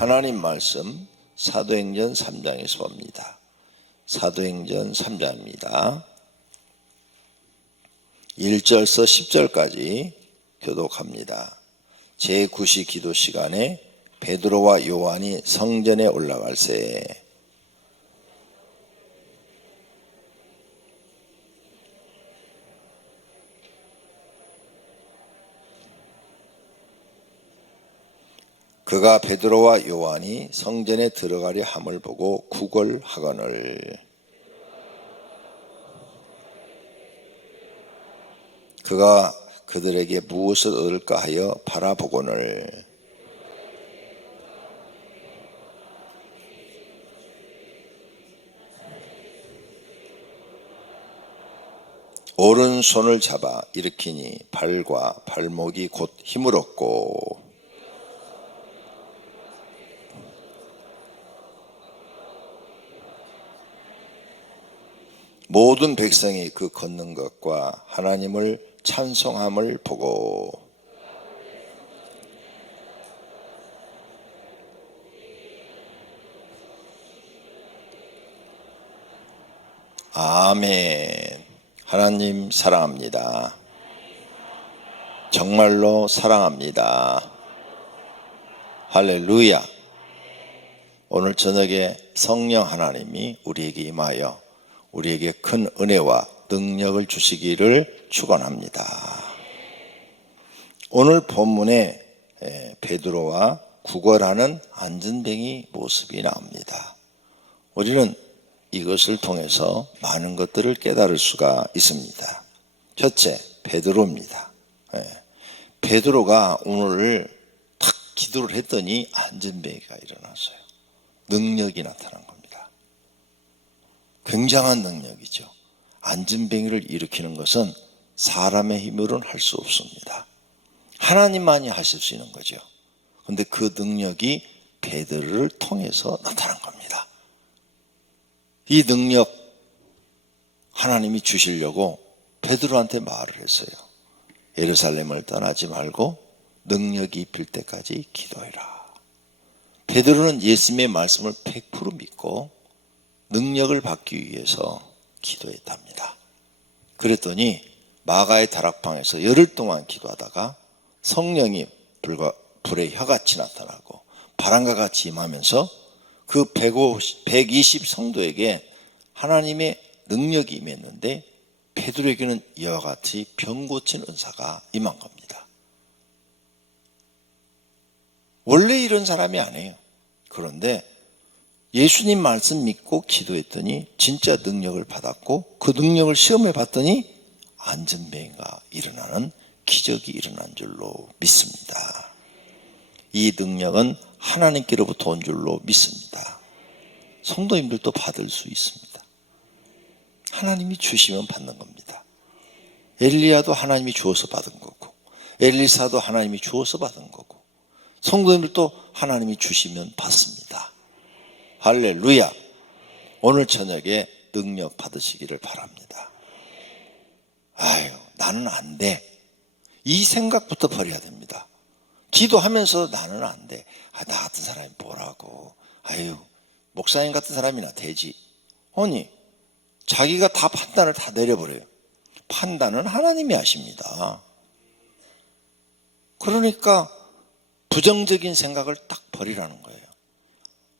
하나님 말씀 사도행전 3장에서 봅니다. 사도행전 3장입니다. 1절서 10절까지 교독합니다. 제9시 기도 시간에 베드로와 요한이 성전에 올라갈새 그가 베드로와 요한이 성전에 들어가려 함을 보고 구걸하거늘 그가 그들에게 무엇을 얻을까 하여 바라보거늘 오른손을 잡아 일으키니 발과 발목이 곧 힘을 얻고 모든 백성이 그 걷는 것과 하나님을 찬송함을 보고 아멘. 하나님 사랑합니다. 정말로 사랑합니다. 할렐루야. 오늘 저녁에 성령 하나님이 우리에게 임하여 우리에게 큰 은혜와 능력을 주시기를 축원합니다. 오늘 본문에 베드로와 구걸하는 안전뱅이 모습이 나옵니다. 우리는 이것을 통해서 많은 것들을 깨달을 수가 있습니다. 첫째, 베드로입니다. 베드로가 오늘 탁 기도를 했더니 안전뱅이가 일어났어요. 능력이 나타난 겁니다. 굉장한 능력이죠. 안전뱅이를 일으키는 것은 사람의 힘으로는 할 수 없습니다. 하나님만이 하실 수 있는 거죠. 그런데 그 능력이 베드로를 통해서 나타난 겁니다. 이 능력 하나님이 주시려고 베드로한테 말을 했어요. 예루살렘을 떠나지 말고 능력이 입힐 때까지 기도해라. 베드로는 예수님의 말씀을 100% 믿고 능력을 받기 위해서 기도했답니다. 그랬더니 마가의 다락방에서 열흘 동안 기도하다가 성령이 불의 혀같이 나타나고 바람과 같이 임하면서 그 120 성도에게 하나님의 능력이 임했는데 베드로에게는 이와 같이 병 고친 은사가 임한 겁니다. 원래 이런 사람이 아니에요. 그런데 예수님 말씀 믿고 기도했더니 진짜 능력을 받았고 그 능력을 시험해 봤더니 안전뱅이가 일어나는 기적이 일어난 줄로 믿습니다. 이 능력은 하나님께로부터 온 줄로 믿습니다. 성도님들도 받을 수 있습니다. 하나님이 주시면 받는 겁니다. 엘리야도 하나님이 주어서 받은 거고 엘리사도 하나님이 주어서 받은 거고 성도님들도 하나님이 주시면 받습니다. 할렐루야. 오늘 저녁에 능력 받으시기를 바랍니다. 아유, 나는 안 돼. 이 생각부터 버려야 됩니다. 기도하면서 나는 안 돼. 나 같은 사람이 뭐라고. 아유, 목사님 같은 사람이나 되지. 아니, 자기가 다 판단을 다 내려버려요. 판단은 하나님이 하십니다. 그러니까 부정적인 생각을 딱 버리라는 거예요.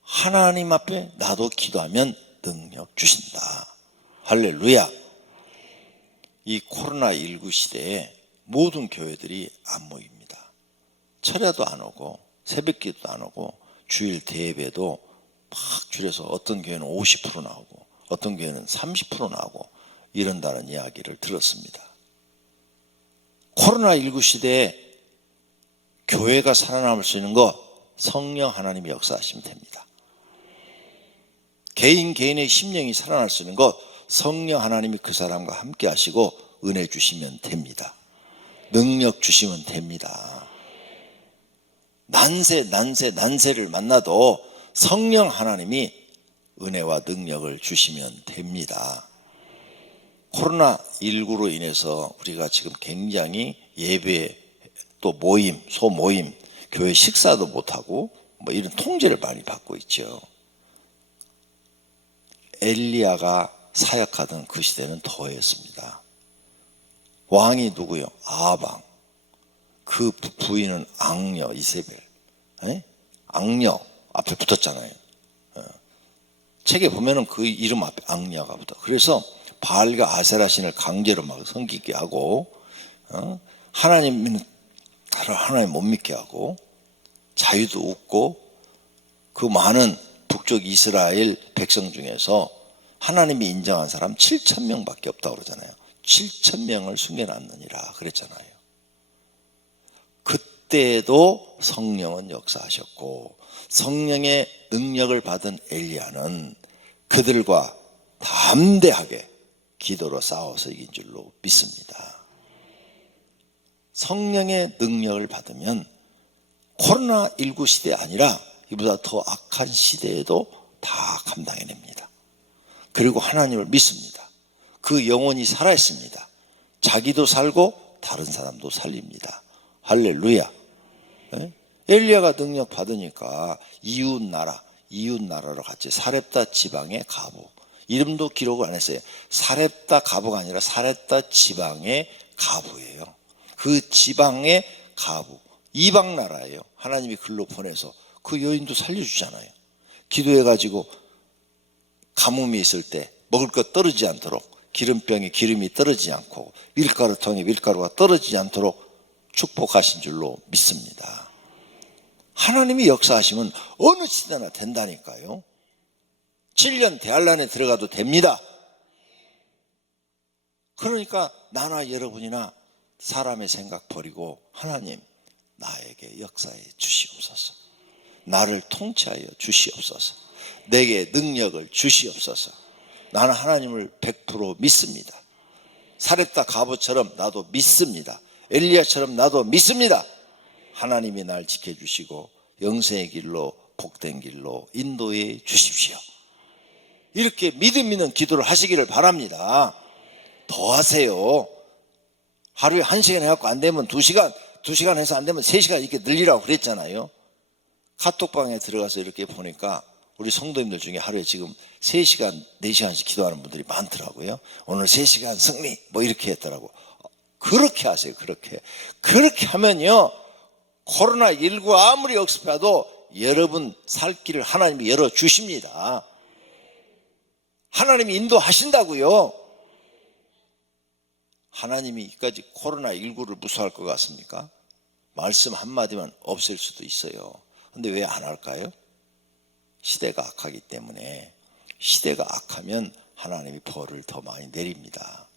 하나님 앞에 나도 기도하면 능력 주신다. 할렐루야. 이 코로나19 시대에 모든 교회들이 안 모입니다. 철야도 안 오고 새벽기도도 안 오고 주일 대예배도 막 줄여서 어떤 교회는 50% 나오고 어떤 교회는 30% 나오고 이런다는 이야기를 들었습니다. 코로나19 시대에 교회가 살아남을 수 있는 거 성령 하나님이 역사하시면 됩니다. 개인의 심령이 살아날 수 있는 것 성령 하나님이 그 사람과 함께 하시고 은혜 주시면 됩니다. 능력 주시면 됩니다. 난세를 만나도 성령 하나님이 은혜와 능력을 주시면 됩니다. 코로나19로 인해서 우리가 지금 굉장히 예배 또 모임, 소모임, 교회 식사도 못하고 뭐 이런 통제를 많이 받고 있죠. 엘리야가 사역하던 그 시대는 더했습니다. 왕이 누구요? 아방. 그 부인은 악녀 이세벨. 악녀 앞에 붙었잖아요. 책에 보면은 그 이름 앞에 악녀가 붙어. 그래서 바알과 아세라 신을 강제로 막 섬기게 하고, 하나님 못 믿게 하고, 자유도 없고, 그 많은 북쪽 이스라엘 백성 중에서 하나님이 인정한 사람 7,000명밖에 없다고 그러잖아요. 7,000명을 숨겨놨느니라 그랬잖아요. 그때도 성령은 역사하셨고, 성령의 능력을 받은 엘리야는 그들과 담대하게 기도로 싸워서 이긴 줄로 믿습니다. 성령의 능력을 받으면 코로나19 시대 아니라 이보다 더 악한 시대에도 다 감당해냅니다. 그리고 하나님을 믿습니다. 그 영혼이 살아있습니다. 자기도 살고 다른 사람도 살립니다. 할렐루야. 엘리야가 능력 받으니까 이웃나라로 갔지. 사렙다 지방의 가부. 이름도 기록을 안 했어요. 사렙다 가부가 아니라 사렙다 지방의 가부예요. 그 지방의 가부. 이방 나라예요. 하나님이 글로 보내서 그 여인도 살려주잖아요. 기도해가지고 가뭄이 있을 때 먹을 것 떨어지지 않도록, 기름병에 기름이 떨어지지 않고, 밀가루통에 밀가루가 떨어지지 않도록 축복하신 줄로 믿습니다. 하나님이 역사하시면 어느 시대나 된다니까요. 7년 대환란에 들어가도 됩니다. 그러니까 나나 여러분이나 사람의 생각 버리고 하나님 나에게 역사해 주시옵소서. 나를 통치하여 주시옵소서. 내게 능력을 주시옵소서. 나는 하나님을 100% 믿습니다. 사렙다 가부처럼 나도 믿습니다. 엘리야처럼 나도 믿습니다. 하나님이 날 지켜주시고 영생의 길로 복된 길로 인도해 주십시오. 이렇게 믿음 있는 기도를 하시기를 바랍니다. 더 하세요. 하루에 1시간 해갖고 안 되면 2시간 해서 안 되면 3시간 이렇게 늘리라고 그랬잖아요. 카톡방에 들어가서 이렇게 보니까 우리 성도님들 중에 하루에 지금 3시간, 4시간씩 기도하는 분들이 많더라고요. 오늘 3시간 승리 뭐 이렇게 했더라고. 그렇게 하세요. 그렇게 하면요, 코로나19 아무리 역습해도 여러분 살 길을 하나님이 열어주십니다. 하나님이 인도하신다고요. 하나님이 이까지 코로나19를 무서워할 것 같습니까? 말씀 한마디만 없앨 수도 있어요. 근데 왜 안 할까요? 시대가 악하기 때문에. 시대가 악하면 하나님이 벌을 더 많이 내립니다.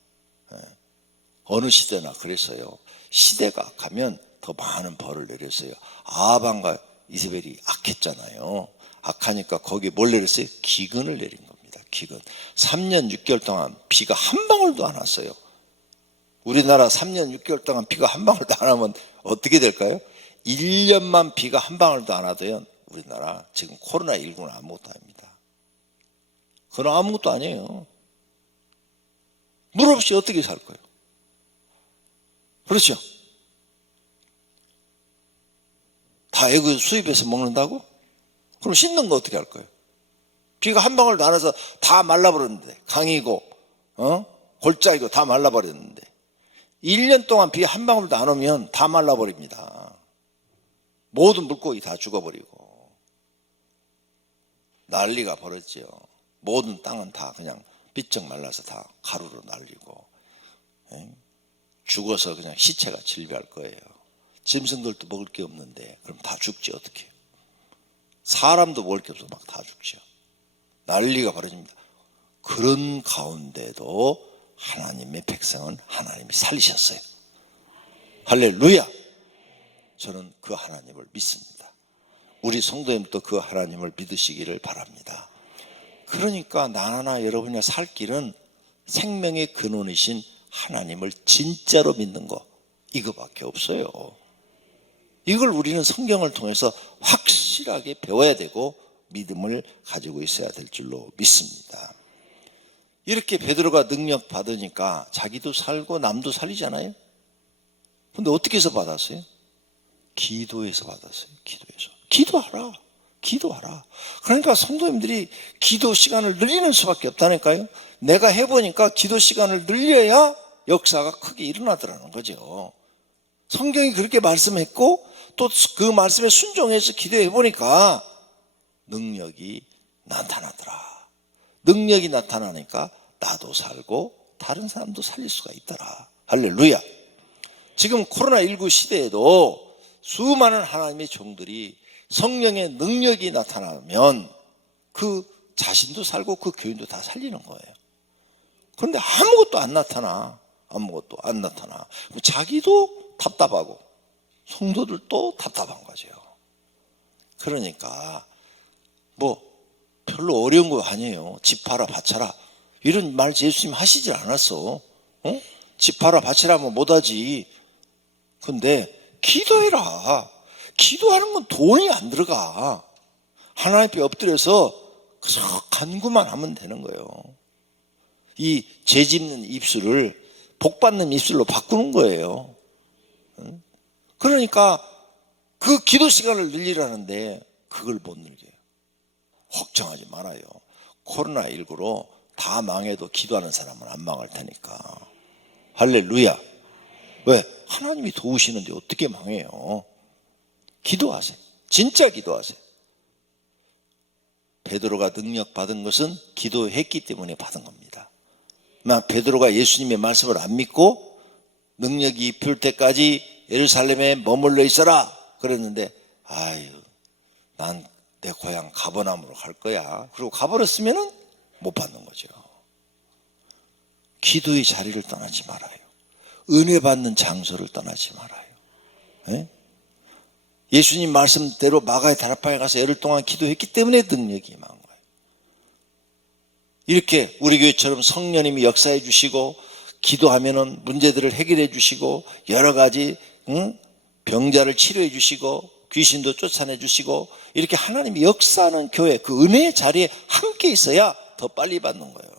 어느 시대나 그랬어요. 시대가 악하면 더 많은 벌을 내렸어요. 아합과 이세벨이 악했잖아요. 악하니까 거기에 뭘 내렸어요? 기근을 내린 겁니다. 기근. 3년 6개월 동안 비가 한 방울도 안 왔어요. 우리나라 3년 6개월 동안 비가 한 방울도 안 하면 어떻게 될까요? 1년만 비가 한 방울도 안 와도요, 우리나라 지금 코로나19는 아무것도 아닙니다. 그건 아무것도 아니에요. 물 없이 어떻게 살 거예요? 그렇죠? 다 애국 수입해서 먹는다고? 그럼 씻는 거 어떻게 할 거예요? 비가 한 방울도 안 와서 다 말라버렸는데, 강이고 골짜기고 다 말라버렸는데 1년 동안 비 한 방울도 안 오면 다 말라버립니다. 모든 물고기 다 죽어버리고 난리가 벌어지죠. 모든 땅은 다 그냥 비쩍 말라서 다 가루로 날리고, 죽어서 그냥 시체가 질비할 거예요. 짐승들도 먹을 게 없는데 그럼 다 죽지 어떻게 해요? 사람도 먹을 게 없어 막 다 죽죠. 난리가 벌어집니다. 그런 가운데도 하나님의 백성은 하나님이 살리셨어요. 할렐루야. 저는 그 하나님을 믿습니다. 우리 성도님도 그 하나님을 믿으시기를 바랍니다. 그러니까 나나 여러분이 살 길은 생명의 근원이신 하나님을 진짜로 믿는 거, 이거밖에 없어요. 이걸 우리는 성경을 통해서 확실하게 배워야 되고 믿음을 가지고 있어야 될 줄로 믿습니다. 이렇게 베드로가 능력 받으니까 자기도 살고 남도 살리잖아요. 근데 어떻게 해서 받았어요? 기도해서 받았어요. 기도해서. 기도하라. 기도하라. 그러니까 성도님들이 기도 시간을 늘리는 수밖에 없다니까요. 내가 해보니까 기도 시간을 늘려야 역사가 크게 일어나더라는 거죠. 성경이 그렇게 말씀했고 또 그 말씀에 순종해서 기도해보니까 능력이 나타나더라. 능력이 나타나니까 나도 살고 다른 사람도 살릴 수가 있더라. 할렐루야. 지금 코로나19 시대에도 수많은 하나님의 종들이 성령의 능력이 나타나면 그 자신도 살고 그 교인도 다 살리는 거예요. 그런데 아무것도 안 나타나. 아무것도 안 나타나. 자기도 답답하고 성도들도 답답한 거죠. 그러니까 뭐 별로 어려운 거 아니에요. 집 팔아 바쳐라 이런 말 예수님 하시질 않았어. 집 팔아 바치라 하면 못하지. 근데 기도해라. 기도하는 건 돈이 안 들어가. 하나님 앞에 엎드려서 계속 간구만 하면 되는 거예요. 이 죄짓는 입술을 복받는 입술로 바꾸는 거예요. 그러니까 그 기도 시간을 늘리라는데 그걸 못 늘려요. 걱정하지 말아요. 코로나19로 다 망해도 기도하는 사람은 안 망할 테니까. 할렐루야. 왜? 하나님이 도우시는데 어떻게 망해요? 기도하세요. 진짜 기도하세요. 베드로가 능력 받은 것은 기도했기 때문에 받은 겁니다. 베드로가 예수님의 말씀을 안 믿고 능력이 입힐 때까지 예루살렘에 머물러 있어라 그랬는데 아유 난 내 고향 가버나움으로 갈 거야. 그리고 가버렸으면 못 받는 거죠. 기도의 자리를 떠나지 말아요. 은혜 받는 장소를 떠나지 말아요. 네? 예수님 말씀대로 마가의 다락방에 가서 열흘 동안 기도했기 때문에 능력이 임한 거예요. 이렇게 우리 교회처럼 성령님이 역사해 주시고 기도하면은 문제들을 해결해 주시고 여러 가지 병자를 치료해 주시고 귀신도 쫓아내 주시고 이렇게 하나님이 역사하는 교회 그 은혜의 자리에 함께 있어야 더 빨리 받는 거예요.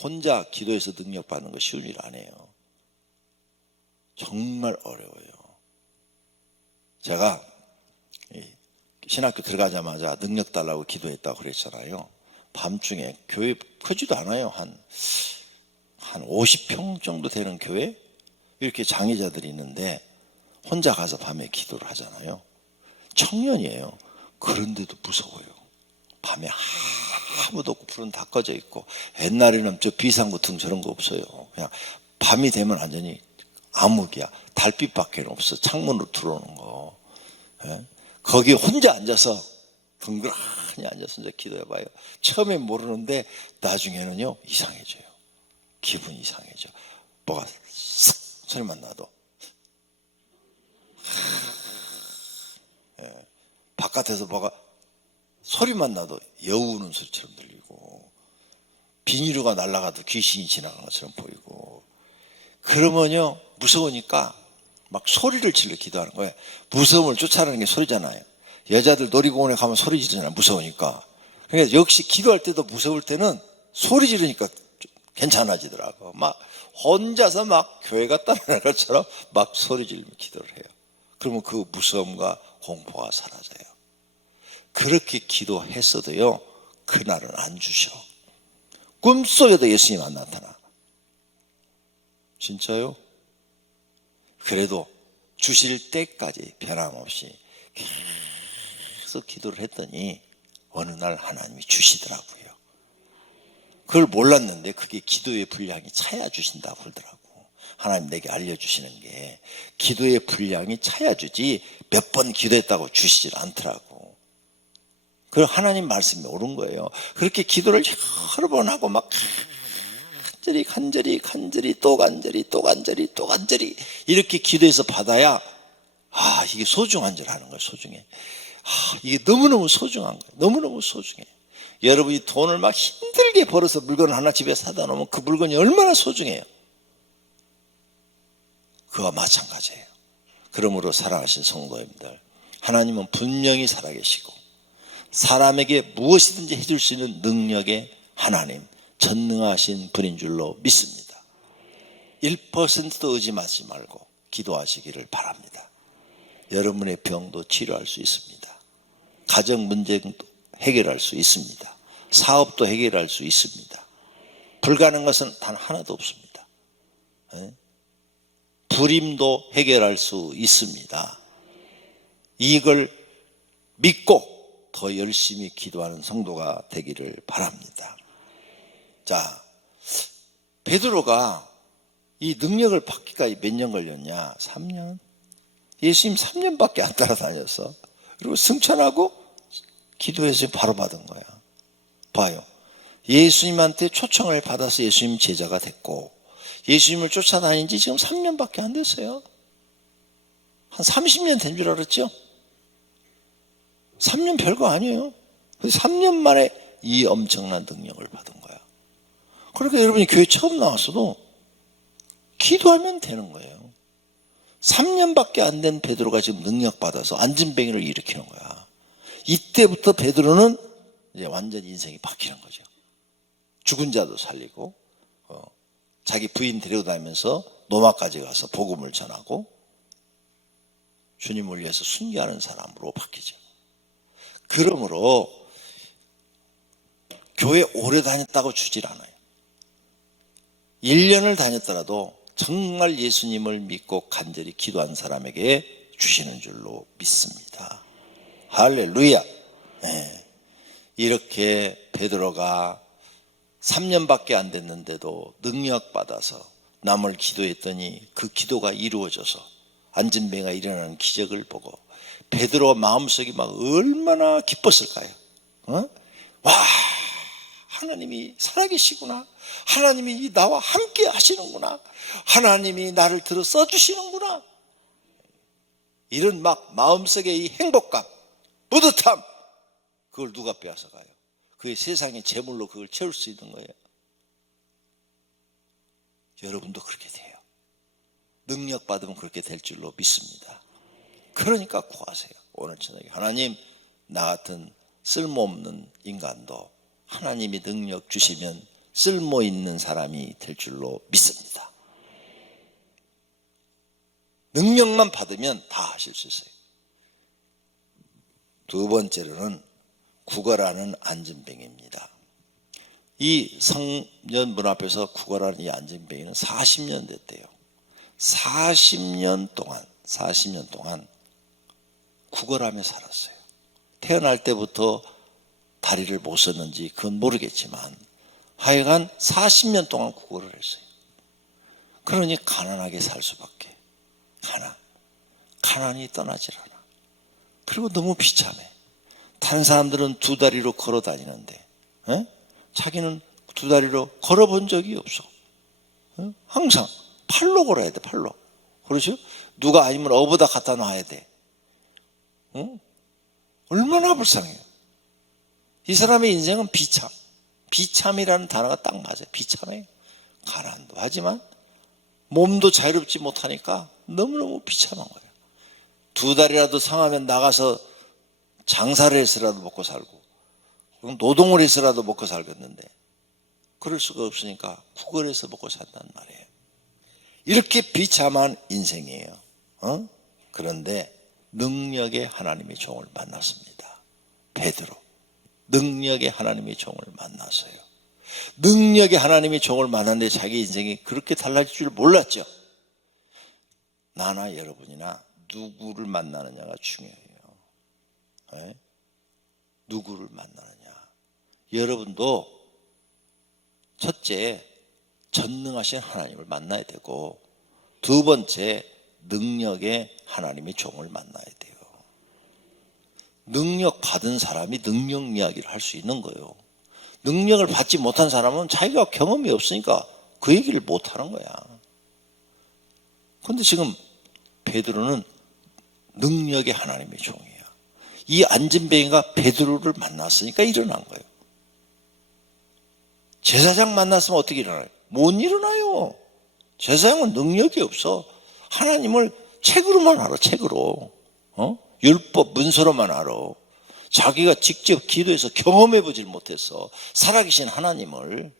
혼자 기도해서 능력 받는 거 쉬운 일 아니에요. 정말 어려워요. 제가 신학교 들어가자마자 능력 달라고 기도했다고 그랬잖아요. 밤중에 교회 크지도 않아요. 한 50평 정도 되는 교회 이렇게 장애자들이 있는데 혼자 가서 밤에 기도를 하잖아요. 청년이에요. 그런데도 무서워요. 밤에 아무도 없고 불은 다 꺼져 있고 옛날에는 저 비상구청 저런 거 없어요. 그냥 밤이 되면 완전히 암흑이야. 달빛밖에 없어. 창문으로 들어오는 거. 거기 혼자 앉아서 덩그러니 앉아서 이제 기도해봐요. 처음엔 모르는데 나중에는요 이상해져요. 기분이 이상해져. 뭐가 쓱 소리만 나도 바깥에서 뭐가 소리만 나도 여우 우는 소리처럼 들리고 비닐루가 날아가도 귀신이 지나가는 것처럼 보이고 그러면요 무서우니까 막 소리를 질러 기도하는 거예요. 무서움을 쫓아내는 게 소리잖아요. 여자들 놀이공원에 가면 소리 지르잖아요. 무서우니까. 그러니까 역시 기도할 때도 무서울 때는 소리 지르니까 괜찮아지더라고. 막 혼자서 막 교회 갔다 나는 것처럼 막 소리 지르며 기도를 해요. 그러면 그 무서움과 공포가 사라져요. 그렇게 기도했어도요 그날은 안 주셔. 꿈속에도 예수님 안 나타나. 진짜요? 그래도 주실 때까지 변함없이 계속 기도를 했더니 어느 날 하나님이 주시더라고요. 그걸 몰랐는데 그게 기도의 분량이 차야 주신다고 그러더라고. 하나님 내게 알려주시는 게 기도의 분량이 차야 주지 몇 번 기도했다고 주시질 않더라고. 그럼 하나님 말씀이 옳은 거예요. 그렇게 기도를 여러 번 하고 막 간절히 또 간절히 이렇게 기도해서 받아야 이게 소중한 줄 아는 거예요. 소중해. 이게 너무너무 소중한 거예요. 너무너무 소중해. 여러분이 돈을 막 힘들게 벌어서 물건을 하나 집에 사다 놓으면 그 물건이 얼마나 소중해요. 그와 마찬가지예요. 그러므로 사랑하신 성도님들, 하나님은 분명히 살아계시고 사람에게 무엇이든지 해줄 수 있는 능력의 하나님, 전능하신 분인 줄로 믿습니다. 1%도 의심하지 말고 기도하시기를 바랍니다. 여러분의 병도 치료할 수 있습니다. 가정 문제도 해결할 수 있습니다. 사업도 해결할 수 있습니다. 불가능한 것은 단 하나도 없습니다. 불임도 해결할 수 있습니다. 이걸 믿고 더 열심히 기도하는 성도가 되기를 바랍니다. 자, 베드로가 이 능력을 받기까지 몇 년 걸렸냐? 3년? 예수님 3년밖에 안 따라다녔어. 그리고 승천하고 기도해서 바로 받은 거야. 봐요. 예수님한테 초청을 받아서 예수님 제자가 됐고 예수님을 쫓아다닌 지 지금 3년밖에 안 됐어요. 한 30년 된 줄 알았죠? 3년 별거 아니에요. 3년 만에 이 엄청난 능력을 받은 거야. 그러니까 여러분이 교회 처음 나왔어도 기도하면 되는 거예요. 3년밖에 안 된 베드로가 지금 능력 받아서 안진뱅이를 일으키는 거야. 이때부터 베드로는 이제 완전 인생이 바뀌는 거죠. 죽은 자도 살리고 자기 부인 데리고 다니면서 노마까지 가서 복음을 전하고 주님을 위해서 순교하는 사람으로 바뀌죠. 그러므로 교회 오래 다녔다고 주질 않아요. 1년을 다녔더라도 정말 예수님을 믿고 간절히 기도한 사람에게 주시는 줄로 믿습니다. 할렐루야. 네. 이렇게 베드로가 3년밖에 안 됐는데도 능력받아서 남을 기도했더니 그 기도가 이루어져서 안진뱅이가 일어나는 기적을 보고 베드로 마음속이 막 얼마나 기뻤을까요? 와, 하나님이 살아계시구나. 하나님이 나와 함께 하시는구나. 하나님이 나를 들어 써주시는구나. 이런 막 마음속의 이 행복감, 뿌듯함, 그걸 누가 빼앗아가요? 그게 세상의 재물로 그걸 채울 수 있는 거예요. 여러분도 그렇게 돼요. 능력 받으면 그렇게 될 줄로 믿습니다. 그러니까 구하세요. 오늘 저녁에 하나님, 나 같은 쓸모없는 인간도 하나님이 능력 주시면 쓸모 있는 사람이 될 줄로 믿습니다. 능력만 받으면 다 하실 수 있어요. 두 번째로는 구걸하는 안진뱅이입니다. 이 성전문 앞에서 구걸하는 이 안진뱅이는 40년 됐대요. 40년 동안 구걸하며 살았어요. 태어날 때부터 다리를 못 썼는지 그건 모르겠지만 하여간 40년 동안 구걸을 했어요. 그러니 가난하게 살 수밖에. 가난이 떠나질 않아. 그리고 너무 비참해. 다른 사람들은 두 다리로 걸어 다니는데 자기는 두 다리로 걸어본 적이 없어. 항상 팔로 걸어야 돼. 팔로. 그렇죠? 누가 아니면 어부다 갖다 놔야 돼. 얼마나 불쌍해요. 이 사람의 인생은 비참이라는 단어가 딱 맞아요. 비참해요. 가난도 하지만 몸도 자유롭지 못하니까 너무너무 비참한 거예요. 두 달이라도 상하면 나가서 장사를 해서라도 먹고 살고 노동을 해서라도 먹고 살겠는데 그럴 수가 없으니까 구걸해서 먹고 산단 말이에요. 이렇게 비참한 인생이에요. 그런데 능력의 하나님의 종을 만났습니다. 베드로. 능력의 하나님의 종을 만났어요. 능력의 하나님의 종을 만났는데 자기 인생이 그렇게 달라질 줄 몰랐죠. 나나 여러분이나 누구를 만나느냐가 중요해요. 네? 누구를 만나느냐. 여러분도 첫째, 전능하신 하나님을 만나야 되고 두 번째, 능력의 하나님의 종을 만나야 돼요. 능력 받은 사람이 능력 이야기를 할 수 있는 거예요. 능력을 받지 못한 사람은 자기가 경험이 없으니까 그 얘기를 못하는 거야. 그런데 지금 베드로는 능력의 하나님의 종이에요. 이 안진뱅이가 베드로를 만났으니까 일어난 거예요. 제사장 만났으면 어떻게 일어나요? 못 일어나요. 제사장은 능력이 없어. 하나님을 책으로만 알아. 책으로. 율법 문서로만 알아. 자기가 직접 기도해서 경험해보질 못했어. 살아계신 하나님을.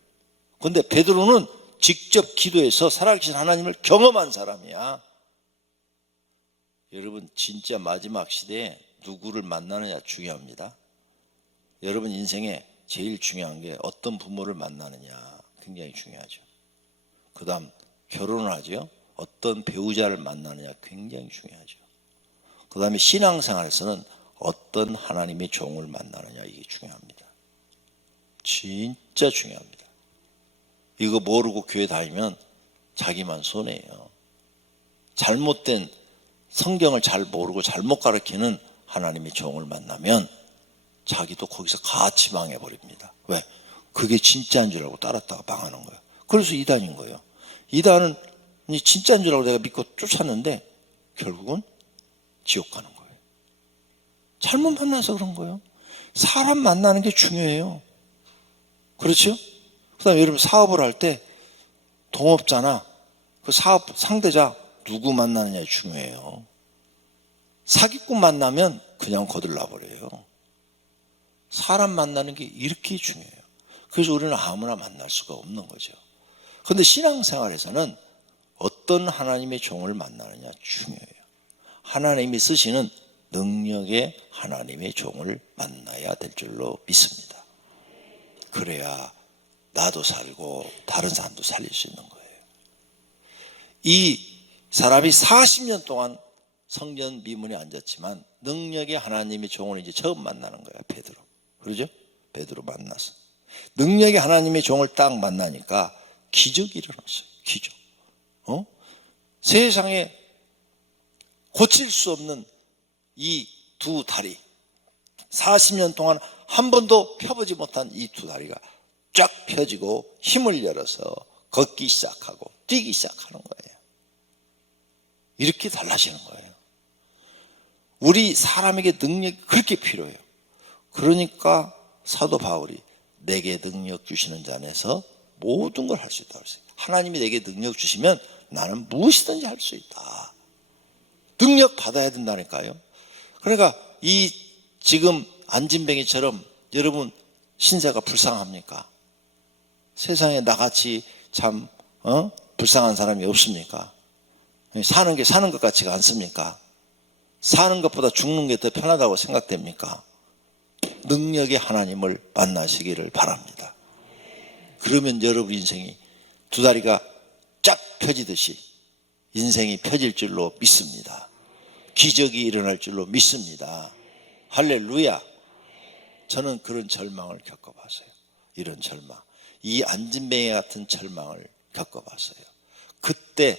그런데 베드로는 직접 기도해서 살아계신 하나님을 경험한 사람이야. 여러분 진짜 마지막 시대에 누구를 만나느냐 중요합니다. 여러분 인생에 제일 중요한 게 어떤 부모를 만나느냐 굉장히 중요하죠. 그 다음 결혼을 하죠. 어떤 배우자를 만나느냐 굉장히 중요하죠. 그 다음에 신앙생활에서는 어떤 하나님의 종을 만나느냐 이게 중요합니다. 진짜 중요합니다. 이거 모르고 교회 다니면 자기만 손해예요. 잘못된 성경을 잘 모르고 잘못 가르치는 하나님의 종을 만나면 자기도 거기서 같이 망해버립니다. 왜? 그게 진짜인 줄 알고 따랐다가 망하는 거예요. 그래서 이단인 거예요. 이단은 진짜인 줄 알고 내가 믿고 쫓았는데 결국은 지옥 가는 거예요. 잘못 만나서 그런 거예요. 사람 만나는 게 중요해요. 그렇죠? 그 다음에 여러분 사업을 할 때 동업자나 그 사업 상대자 누구 만나느냐 중요해요. 사기꾼 만나면 그냥 거들나 버려요. 사람 만나는 게 이렇게 중요해요. 그래서 우리는 아무나 만날 수가 없는 거죠. 그런데 신앙생활에서는 어떤 하나님의 종을 만나느냐 중요해요. 하나님이 쓰시는 능력의 하나님의 종을 만나야 될 줄로 믿습니다. 그래야 나도 살고 다른 사람도 살릴 수 있는 거예요. 이 사람이 40년 동안 성전 미문에 앉았지만 능력의 하나님의 종을 이제 처음 만나는 거야. 베드로. 그러죠? 베드로 만나서 능력의 하나님의 종을 딱 만나니까 기적이 일어났어요. 기적. 세상에 고칠 수 없는 이 두 다리, 40년 동안 한 번도 펴보지 못한 이 두 다리가 쫙 펴지고 힘을 열어서 걷기 시작하고 뛰기 시작하는 거예요. 이렇게 달라지는 거예요. 우리 사람에게 능력이 그렇게 필요해요. 그러니까 사도 바울이 내게 능력 주시는 자 안에서 모든 걸 할 수 있다고 했어요. 하나님이 내게 능력 주시면 나는 무엇이든지 할 수 있다. 능력 받아야 된다니까요. 그러니까 이 지금 안진뱅이처럼 여러분 신세가 불쌍합니까? 세상에 나같이 참 불쌍한 사람이 없습니까? 사는 게 사는 것 같지가 않습니까? 사는 것보다 죽는 게 더 편하다고 생각됩니까? 능력의 하나님을 만나시기를 바랍니다. 그러면 여러분 인생이 두 다리가 쫙 펴지듯이 인생이 펴질 줄로 믿습니다. 기적이 일어날 줄로 믿습니다. 할렐루야. 저는 그런 절망을 겪어봤어요. 이런 절망. 이 안진뱅이 같은 절망을 겪어봤어요. 그때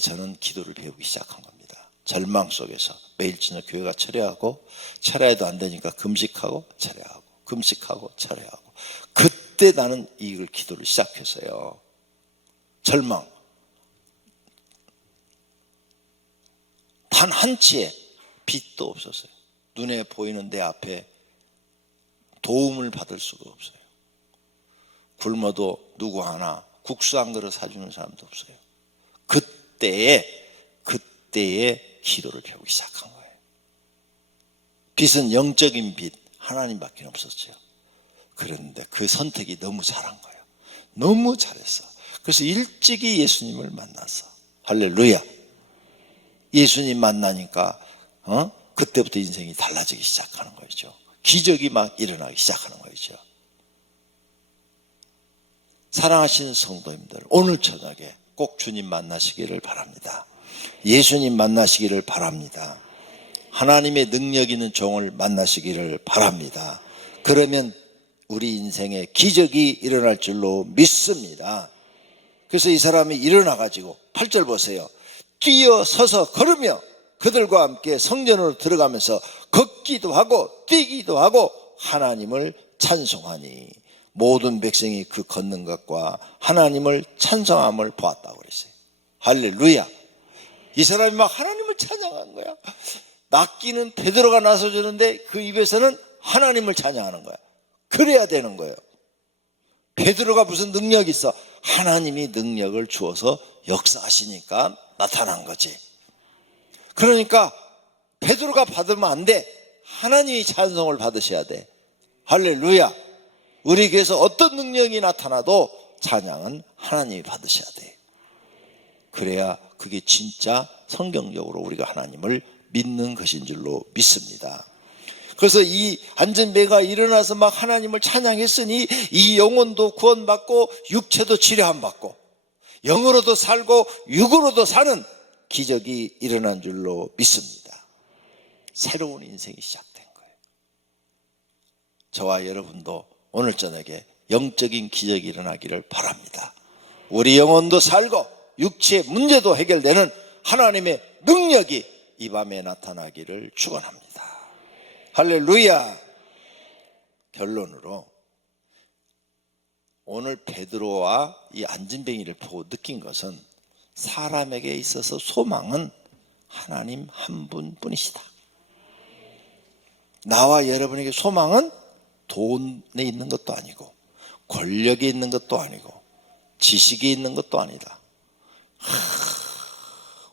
저는 기도를 배우기 시작한 겁니다. 절망 속에서 매일 저녁 교회가 철회하고 철회해도 안 되니까 금식하고 철회하고 금식하고 철회하고 그때 나는 이걸 기도를 시작했어요. 절망. 단 한 치의 빛도 없었어요. 눈에 보이는 내 앞에 도움을 받을 수가 없어요. 굶어도 누구 하나 국수 한 그릇 사주는 사람도 없어요. 그때에 기도를 배우기 시작한 거예요. 빛은 영적인 빛 하나님밖에 없었죠. 그런데 그 선택이 너무 잘한 거예요. 너무 잘했어. 그래서 일찍이 예수님을 만났어. 할렐루야. 예수님 만나니까 그때부터 인생이 달라지기 시작하는 거죠. 기적이 막 일어나기 시작하는 거죠. 사랑하시는 성도님들, 오늘 저녁에 꼭 주님 만나시기를 바랍니다. 예수님 만나시기를 바랍니다. 하나님의 능력 있는 종을 만나시기를 바랍니다. 그러면 우리 인생에 기적이 일어날 줄로 믿습니다. 그래서 이 사람이 일어나가지고 8절 보세요. 뛰어 서서 걸으며 그들과 함께 성전으로 들어가면서 걷기도 하고 뛰기도 하고 하나님을 찬송하니 모든 백성이 그 걷는 것과 하나님을 찬송함을 보았다고 그랬어요. 할렐루야. 이 사람이 막 하나님을 찬양한 거야. 낚기는 베드로가 나서주는데 그 입에서는 하나님을 찬양하는 거야. 그래야 되는 거예요. 베드로가 무슨 능력이 있어? 하나님이 능력을 주어서 역사하시니까 나타난 거지. 그러니까 베드로가 받으면 안 돼. 하나님이 찬송을 받으셔야 돼. 할렐루야. 우리 교회에서 어떤 능력이 나타나도 찬양은 하나님이 받으셔야 돼. 그래야 그게 진짜 성경적으로 우리가 하나님을 믿는 것인 줄로 믿습니다. 그래서 이 안전뱅이가 일어나서 막 하나님을 찬양했으니 이 영혼도 구원받고 육체도 치료함받고 영으로도 살고 육으로도 사는 기적이 일어난 줄로 믿습니다. 새로운 인생이 시작된 거예요. 저와 여러분도 오늘 저녁에 영적인 기적이 일어나기를 바랍니다. 우리 영혼도 살고 육체의 문제도 해결되는 하나님의 능력이 이 밤에 나타나기를 축원합니다. 할렐루야. 결론으로 오늘 베드로와 이 안진뱅이를 보고 느낀 것은 사람에게 있어서 소망은 하나님 한 분뿐이시다. 나와 여러분에게 소망은 돈에 있는 것도 아니고 권력에 있는 것도 아니고 지식에 있는 것도 아니다.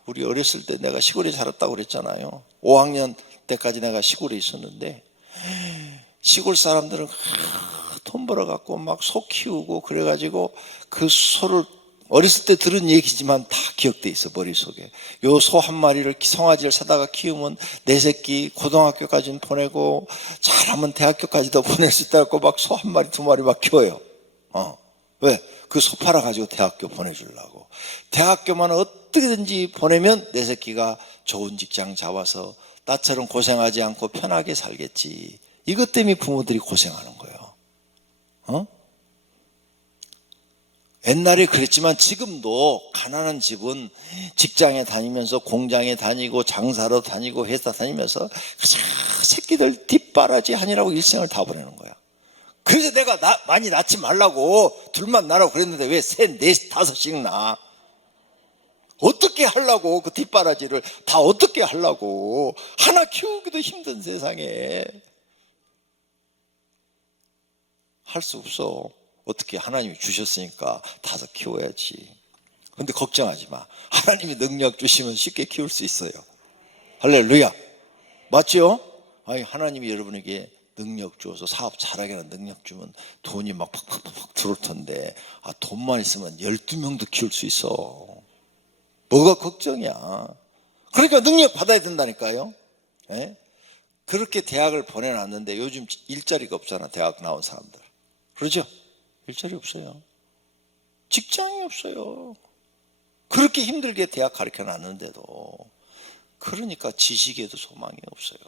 우리 어렸을 때 내가 시골에 살았다고 그랬잖아요. 5학년 때까지 내가 시골에 있었는데 시골 사람들은 돈 벌어갖고 막 소 키우고 그래가지고 그 소를 어렸을 때 들은 얘기지만 다 기억돼 있어 머릿속에. 요 소 한 마리를 송아지를 사다가 키우면 내 새끼 고등학교까지는 보내고 잘하면 대학교까지도 보낼 수 있다고 막 소 한 마리 두 마리 막 키워요. 왜? 그 소 팔아가지고 대학교 보내주려고. 대학교만 어떻게든지 보내면 내 새끼가 좋은 직장 잡아서 나처럼 고생하지 않고 편하게 살겠지. 이것 때문에 부모들이 고생하는 거예요. 옛날에 그랬지만 지금도 가난한 집은 직장에 다니면서 공장에 다니고 장사로 다니고 회사 다니면서 새끼들 뒷바라지 하느라고 일생을 다 보내는 거야. 그래서 내가 많이 낳지 말라고 둘만 낳으라고 그랬는데 왜 셋, 넷, 다섯씩 낳아? 어떻게 하려고 그 뒷바라지를 다 어떻게 하려고. 하나 키우기도 힘든 세상에 할 수 없어. 어떻게 하나님이 주셨으니까 다섯 키워야지. 근데 걱정하지 마. 하나님이 능력 주시면 쉽게 키울 수 있어요. 할렐루야. 맞죠? 아니 하나님이 여러분에게 능력 주어서 사업 잘하게 하는 능력 주면 돈이 막 팍팍팍 들어올 텐데 돈만 있으면 12명도 키울 수 있어. 뭐가 걱정이야. 그러니까 능력 받아야 된다니까요. 네? 그렇게 대학을 보내놨는데 요즘 일자리가 없잖아. 대학 나온 사람들. 그러죠? 일자리 없어요. 직장이 없어요. 그렇게 힘들게 대학 가르쳐놨는데도. 그러니까 지식에도 소망이 없어요.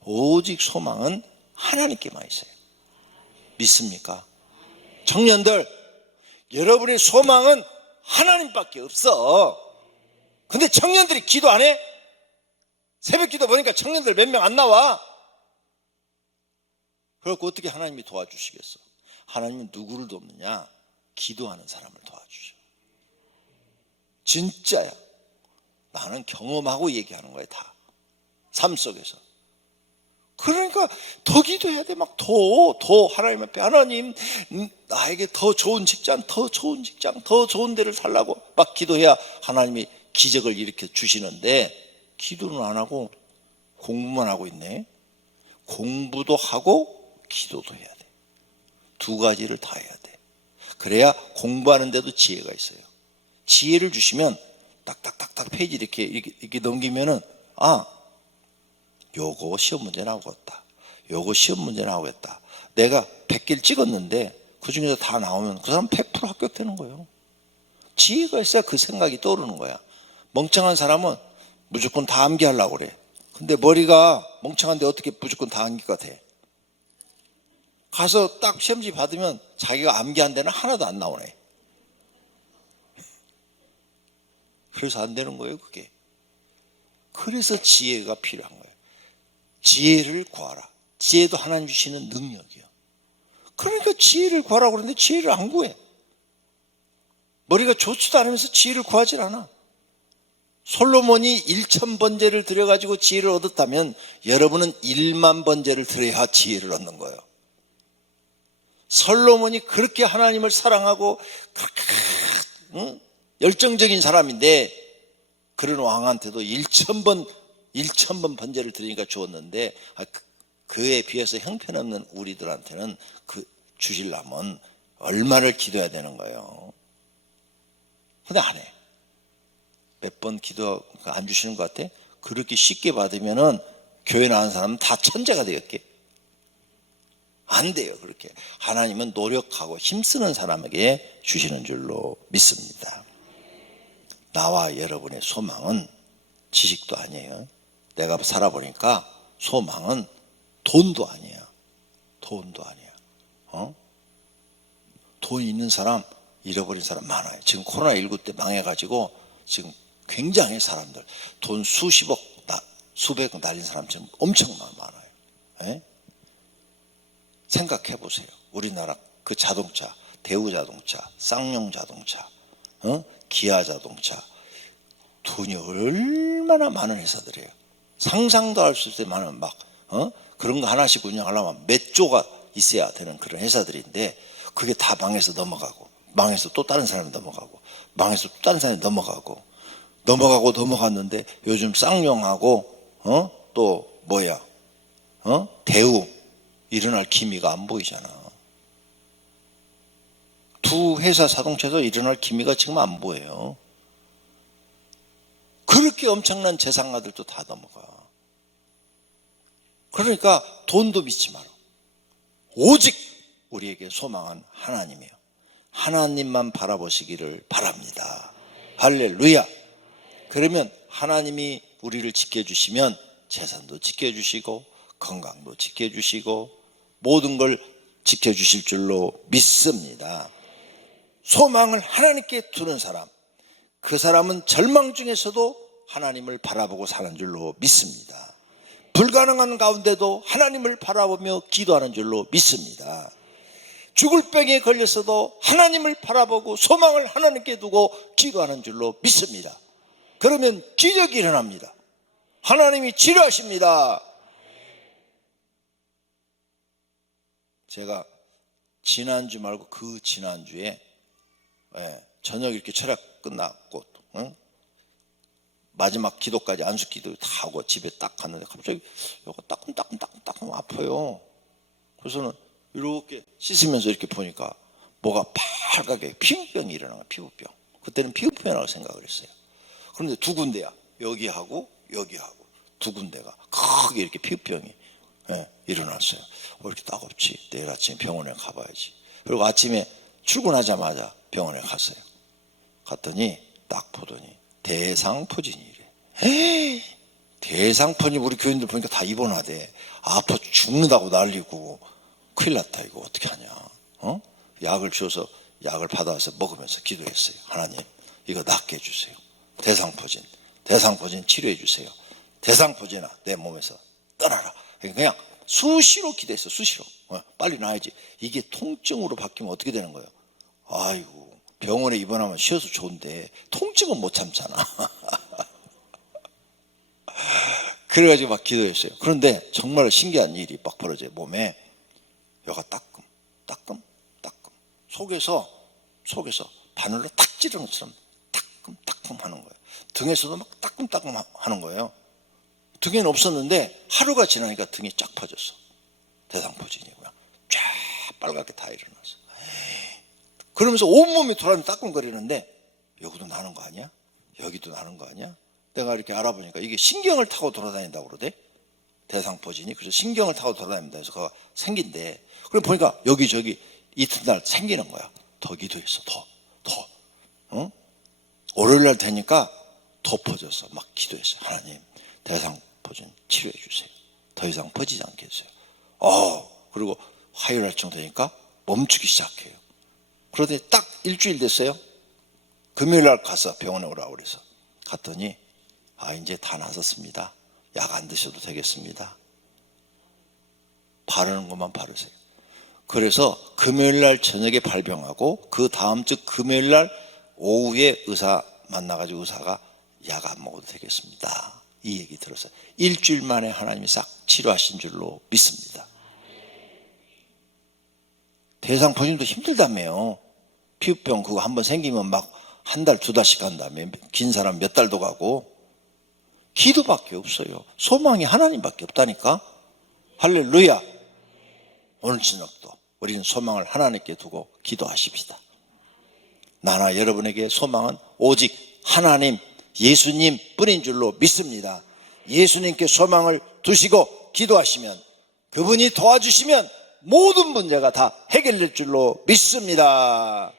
오직 소망은 하나님께만 있어요. 믿습니까? 청년들, 여러분의 소망은 하나님밖에 없어. 근데 청년들이 기도 안 해? 새벽 기도 보니까 청년들 몇 명 안 나와. 그래서 어떻게 하나님이 도와주시겠어? 하나님은 누구를 돕느냐? 기도하는 사람을 도와주셔. 진짜야. 나는 경험하고 얘기하는 거야 다. 삶 속에서. 그러니까 더 기도해야 돼. 막 더 하나님 앞에 하나님 나에게 더 좋은 직장, 더 좋은 직장, 더 좋은 데를 살라고 막 기도해야 하나님이 기적을 일으켜 주시는데 기도는 안 하고 공부만 하고 있네. 공부도 하고 기도도 해야 돼. 두 가지를 다 해야 돼. 그래야 공부하는데도 지혜가 있어요. 지혜를 주시면 딱딱딱딱 페이지 이렇게 넘기면은 요거 시험 문제 나오겠다. 요거 시험 문제 나오겠다. 내가 100개를 찍었는데 그 중에서 다 나오면 그 사람 100% 합격되는 거예요. 지혜가 있어야 그 생각이 떠오르는 거야. 멍청한 사람은 무조건 다 암기하려고 그래. 근데 머리가 멍청한데 어떻게 무조건 다 암기가 돼? 가서 딱 시험지 받으면 자기가 암기한 데는 하나도 안 나오네. 그래서 안 되는 거예요, 그게. 그래서 지혜가 필요한 거예요. 지혜를 구하라. 지혜도 하나님 주시는 능력이요. 그러니까 지혜를 구하라고 그러는데 지혜를 안 구해. 머리가 좋지도 않으면서 지혜를 구하질 않아. 솔로몬이 1000번제를 드려가지고 지혜를 얻었다면 여러분은 1만 번제를 드려야 지혜를 얻는 거예요. 솔로몬이 그렇게 하나님을 사랑하고 열정적인 사람인데 그런 왕한테도 1000번 번제를 드리니까 주었는데 그에 비해서 형편없는 우리들한테는 그 주시려면 얼마를 기도해야 되는 거예요. 근데 안 해. 몇 번 기도 안 주시는 것 같아? 그렇게 쉽게 받으면은 교회 나온 사람은 다 천재가 되었게. 안 돼요. 그렇게 하나님은 노력하고 힘쓰는 사람에게 주시는 줄로 믿습니다. 나와 여러분의 소망은 지식도 아니에요. 내가 살아보니까 소망은 돈도 아니야. 돈도 아니야. 돈 있는 사람 잃어버린 사람 많아요. 지금 코로나19 때 망해가지고 지금 굉장히 사람들 돈 수십억 수백억 날린 사람 지금 엄청 많아요. 예? 생각해 보세요. 우리나라 그 자동차, 대우자동차, 쌍용자동차, 기아자동차, 돈이 얼마나 많은 회사들이에요. 상상도 할 수 없이 많은 그런 거 하나씩 운영하려면 몇 조가 있어야 되는 그런 회사들인데 그게 다 망해서 넘어가고 망해서 또 다른 사람이 넘어가고 망해서 또 다른 사람이 넘어가고 넘어갔는데 요즘 쌍용하고 또 뭐야 대우 일어날 기미가 안 보이잖아. 두 회사 자동차에서 일어날 기미가 지금 안 보여요. 그렇게 엄청난 재산가들도 다 넘어가. 그러니까 돈도 믿지 마라. 오직 우리에게 소망은 하나님이에요. 하나님만 바라보시기를 바랍니다. 할렐루야. 그러면 하나님이 우리를 지켜주시면 재산도 지켜주시고 건강도 지켜주시고 모든 걸 지켜주실 줄로 믿습니다. 소망을 하나님께 두는 사람, 그 사람은 절망 중에서도 하나님을 바라보고 사는 줄로 믿습니다. 불가능한 가운데도 하나님을 바라보며 기도하는 줄로 믿습니다. 죽을 병에 걸렸어도 하나님을 바라보고 소망을 하나님께 두고 기도하는 줄로 믿습니다. 그러면 기적이 일어납니다. 하나님이 치료하십니다. 제가 지난주 말고 그 지난주에 저녁 이렇게 철학 끝났고 마지막 기도까지 안수기도 다 하고 집에 딱 갔는데 갑자기 이거 따끔따끔 아파요. 그래서는 이렇게 씻으면서 이렇게 보니까 뭐가 빨갛게 피부병이 일어난 거야. 피부병. 그때는 피부병이라고 생각을 했어요. 그런데 두 군데야. 여기하고 두 군데가 크게 이렇게 피부병이 일어났어요. 왜 이렇게 따갑지? 내일 아침에 병원에 가봐야지. 그리고 아침에 출근하자마자 병원에 갔어요. 갔더니 딱 보더니 대상포진이래. 에이, 대상포진 우리 교인들 보니까 다 입원하대. 아파 죽는다고 난리고 큰일 났다. 이거 어떻게 하냐. 약을 주어서 약을 받아서 먹으면서 기도했어요. 하나님 이거 낫게 해주세요. 대상포진 치료해 주세요. 대상포진아 내 몸에서 떠나라. 그냥 수시로 기도했어요. 수시로. 빨리 나아야지. 이게 통증으로 바뀌면 어떻게 되는 거예요? 아이고 병원에 입원하면 쉬어서 좋은데 통증은 못 참잖아. 그래가지고 막 기도했어요. 그런데 정말 신기한 일이 막 벌어져요. 몸에 여가 따끔 속에서 바늘로 탁 찌르는 것처럼 따끔 하는 거예요. 등에서도 막 따끔 하는 거예요. 등에는 없었는데 하루가 지나니까 등이 쫙 퍼졌어. 대상포진이고요. 쫙 빨갛게 다 일어났어. 그러면서 온몸이 돌아다니며 따끔거리는데 여기도 나는 거 아니야? 여기도 나는 거 아니야? 내가 이렇게 알아보니까 이게 신경을 타고 돌아다닌다고 그러대. 대상포진이. 그래서 신경을 타고 돌아다닙니다. 그래서 그거 생긴대. 그래 보니까 여기저기 이튿날 생기는 거야. 더 기도했어. 더. 월요일날 되니까 더 퍼져서 막 기도했어요. 하나님 대상포진 치료해 주세요. 더 이상 퍼지지 않게 해주세요. 그리고 화요일날 정도 되니까 멈추기 시작해요. 그러더니 딱 일주일 됐어요. 금요일날 가서 병원에 오라고 그래서 갔더니 이제 다 나섰습니다. 약 안 드셔도 되겠습니다. 바르는 것만 바르세요. 그래서 금요일날 저녁에 발병하고 그 다음 주 금요일날 오후에 의사 만나가지고 의사가 약 안 먹어도 되겠습니다. 이 얘기 들었어요. 일주일 만에 하나님이 싹 치료하신 줄로 믿습니다. 대상포진도 힘들다며요. 피부병 그거 한번 생기면 막 한 달, 두 달씩 간다며. 긴 사람 몇 달도 가고. 기도밖에 없어요. 소망이 하나님밖에 없다니까. 할렐루야. 오늘 저녁도 우리는 소망을 하나님께 두고 기도하십시다. 나나 여러분에게 소망은 오직 하나님, 예수님 뿐인 줄로 믿습니다. 예수님께 소망을 두시고 기도하시면, 그분이 도와주시면 모든 문제가 다 해결될 줄로 믿습니다.